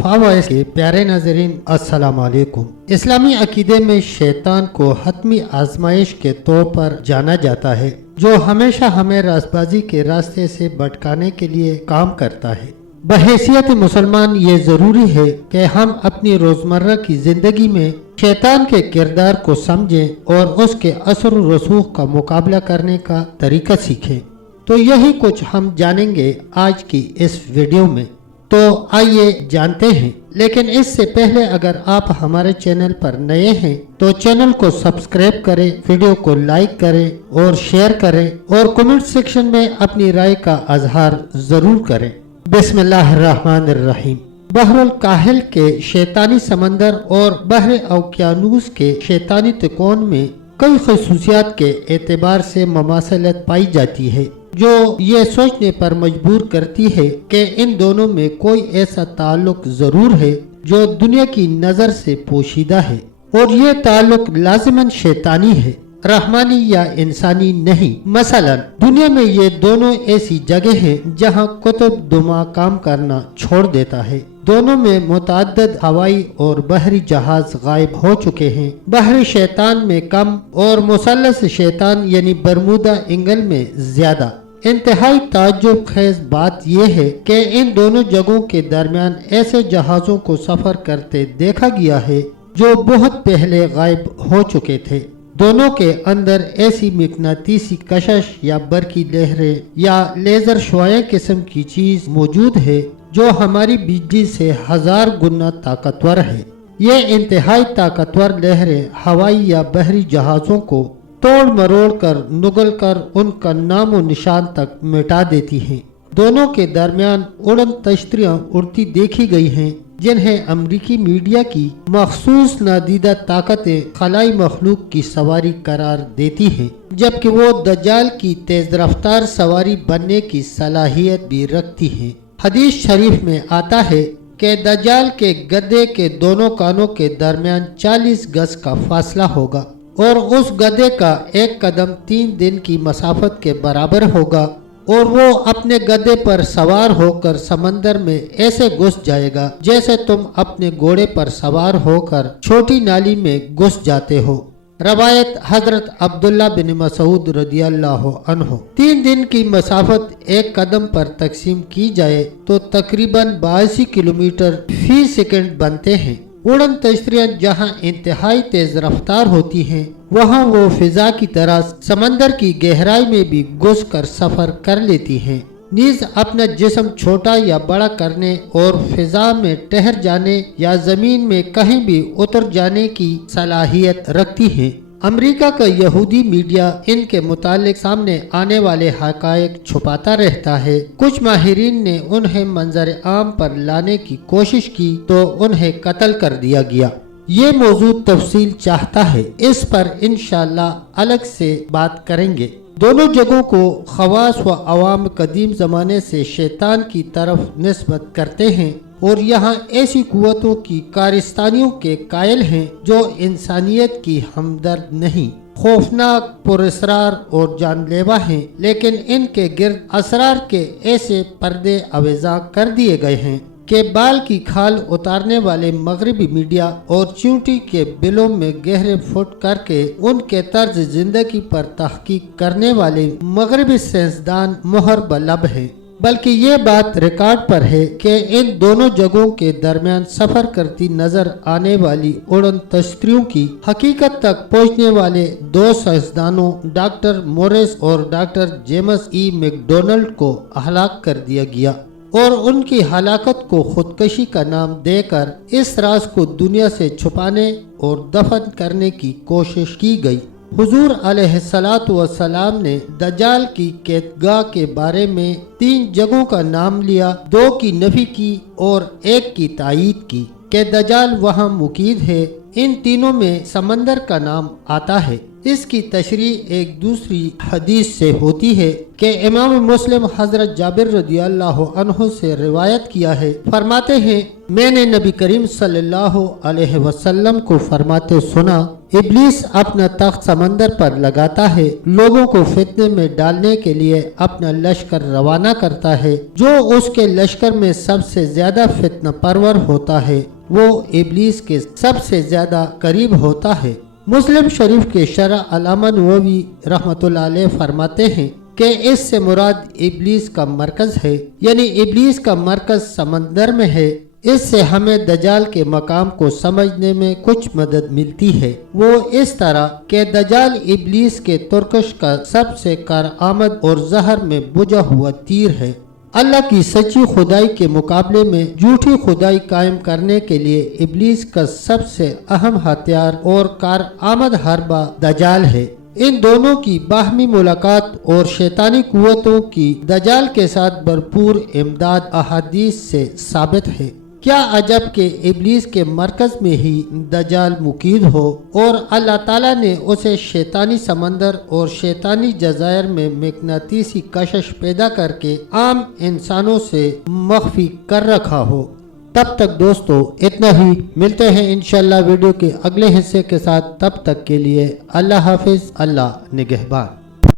फावैस के प्यारे नाज़रीन अस्सलाम वालेकुम। इस्लामी अकीदे में शैतान को हतमी आजमाइश के तौर पर जाना जाता है, जो हमेशा हमें रास्तबाजी के रास्ते से भटकाने के लिए काम करता है। बहैसियत मुसलमान ये जरूरी है कि हम अपनी रोजमर्रा की जिंदगी में शैतान के किरदार को समझें और उसके असर व रसूख का मुकाबला करने का तरीका सीखें। तो यही कुछ हम जानेंगे आज की इस वीडियो में। तो आइए जानते हैं, लेकिन इससे पहले अगर आप हमारे चैनल पर नए हैं तो चैनल को सब्सक्राइब करें, वीडियो को लाइक करें और शेयर करें और कमेंट सेक्शन में अपनी राय का इजहार जरूर करें। बिस्मिल्लाहिर्रहमानिर्रहीम। बहरुल काहिल के शैतानी समंदर और बहर औकियानूस के शैतानी तिकोन में कई खसूसियात के एतबार से ममासलत पाई जाती है, जो ये सोचने पर मजबूर करती है कि इन दोनों में कोई ऐसा ताल्लुक जरूर है जो दुनिया की नजर से पोशीदा है, और ये ताल्लुक लाजिमन शैतानी है, रहमानी या इंसानी नहीं। मसलन दुनिया में ये दोनों ऐसी जगह हैं जहाँ कुतुब दुमा काम करना छोड़ देता है। दोनों में मुतअद्दिद हवाई और बहरी जहाज गायब हो चुके हैं। बहरी शैतान में कम और मुसल्लस शैतान यानी बरमूदा इंगल में ज्यादा। इंतहाई ताज्जुब खेज बात यह है कि इन दोनों जगहों के दरमियान ऐसे जहाजों को सफर करते देखा गया है जो बहुत पहले गायब हो चुके थे। दोनों के अंदर ऐसी मिकनातीसी कशश या बरकी लहरें या लेजर शुआएं किस्म की चीज मौजूद है जो हमारी बिजली से 1000 गुना ताकतवर है। ये इंतहाई ताकतवर लहरें हवाई या बहरी जहाजों को तोड़ मरोड़ कर नुगल कर उनका नामो निशान तक मिटा देती हैं। दोनों के दरमियान उड़न तश्तरियां उड़ती देखी गई हैं, जिन्हें अमरीकी मीडिया की मखसूस नादीदा ताकतें खलाई मखलूक की सवारी करार देती हैं, जबकि वो दज्जाल की तेज रफ्तार सवारी बनने की सलाहियत भी रखती हैं। हदीस शरीफ में आता है कि दज्जाल के गधे के दोनों कानों के दरमियान 40 गज का फासला होगा और उस गधे का एक कदम 3 दिन की मसाफत के बराबर होगा, और वो अपने गधे पर सवार होकर समंदर में ऐसे घुस जाएगा जैसे तुम अपने घोड़े पर सवार होकर छोटी नाली में घुस जाते हो। रवायत हजरत अब्दुल्ला बिन मसूद रदियल्लाहु अन्हु। 3 दिन की मसाफत एक कदम पर तकसीम की जाए तो तकरीबन 82 किलोमीटर फी सेकंड बनते हैं। उड़न तश्तरियां जहां इंतहाई तेज रफ्तार होती हैं, वहां वो फिजा की तरह समंदर की गहराई में भी घुस कर सफर कर लेती हैं। नीज अपना जिस्म छोटा या बड़ा करने और फिजा में ठहर जाने या जमीन में कहीं भी उतर जाने की सलाहियत रखती हैं। अमेरिका का यहूदी मीडिया इनके मुतालिक सामने आने वाले हकायक छुपाता रहता है। कुछ माहिरीन ने उन्हें मंजर आम पर लाने की कोशिश की तो उन्हें कत्ल कर दिया गया। ये मौजूद तफसील चाहता है, इस पर इंशाअल्लाह अलग से बात करेंगे। दोनों जगहों को खवास व अवाम कदीम जमाने से शैतान की तरफ निस्बत करते हैं और यहाँ ऐसी कुव्वतों की कारिस्तानियों के कायल हैं जो इंसानियत की हमदर्द नहीं, खौफनाक, पुरअसरार और जानलेवा हैं, लेकिन इनके गिर्द असरार के ऐसे पर्दे अवेजा कर दिए गए हैं कि बाल की खाल उतारने वाले मगरबी मीडिया और चींटी के बिलों में गहरे फुट करके उनके तर्ज जिंदगी पर तहकीक करने वाले मगरबी साइंसदान मोहर बलब हैं। बल्कि ये बात रिकॉर्ड पर है कि इन दोनों जगहों के दरमियान सफर करती नजर आने वाली उड़न तश्तरियों की हकीकत तक पहुंचने वाले 2 साइंसदानों डॉक्टर मोरिस और डॉक्टर जेम्स ई मैकडोनाल्ड को हलाक कर दिया गया और उनकी हलाकत को खुदकशी का नाम देकर इस राज को दुनिया से छुपाने और दफन करने की कोशिश की गई। हुजूर अलैहिस्सलातु वस्सलाम ने दज्जाल की कैदगाह के बारे में 3 जगहों का नाम लिया, 2 की नफी की और 1 की तायीद की कि दज्जाल वहाँ मुकीद है। इन तीनों में समंदर का नाम आता है। इसकी तशरीह एक दूसरी हदीस से होती है कि इमाम मुस्लिम हजरत जाबिर रदियल्लाहु अन्हु से रिवायत किया है, फरमाते हैं मैंने नबी करीम सल्लल्लाहु अलैहि वसल्लम को फरमाते सुना इब्लीस अपना तख्त समंदर पर लगाता है, लोगों को फितने में डालने के लिए अपना लश्कर रवाना करता है। जो उसके लश्कर में सबसे ज्यादा फितना परवर होता है वो इब्लीस के सबसे ज्यादा करीब होता है। मुस्लिम शरीफ के शरह अल्लामा नववी रहमतुल्लाह अलैह फरमाते हैं कि इससे मुराद इब्लीस का मरकज है, यानी इब्लीस का मरकज समंदर में है। इससे हमें दजाल के मकाम को समझने में कुछ मदद मिलती है। वो इस तरह के दजाल इब्लीस के तुर्कश का सबसे कारआमद और जहर में बुझा हुआ तीर है। अल्लाह की सच्ची खुदाई के मुकाबले में झूठी खुदाई कायम करने के लिए इब्लीस का सबसे अहम हथियार और कारआमद हरबा दजाल है। इन दोनों की बाहमी मुलाकात और शैतानी कुव्वतों की दजाल के साथ भरपूर इमदाद अहादीस से साबित है। क्या अजब के इब्लीस के मरकज में ही दजाल मुकीद हो और अल्लाह ताला ने उसे शैतानी समंदर और शैतानी जजायर में मकनातीसी कशिश पैदा करके आम इंसानों से मख्फी कर रखा हो। तब तक दोस्तों इतना ही, मिलते हैं इंशाल्लाह वीडियो के अगले हिस्से के साथ। तब तक के लिए अल्लाह हाफिज, अल्लाह निगहबान।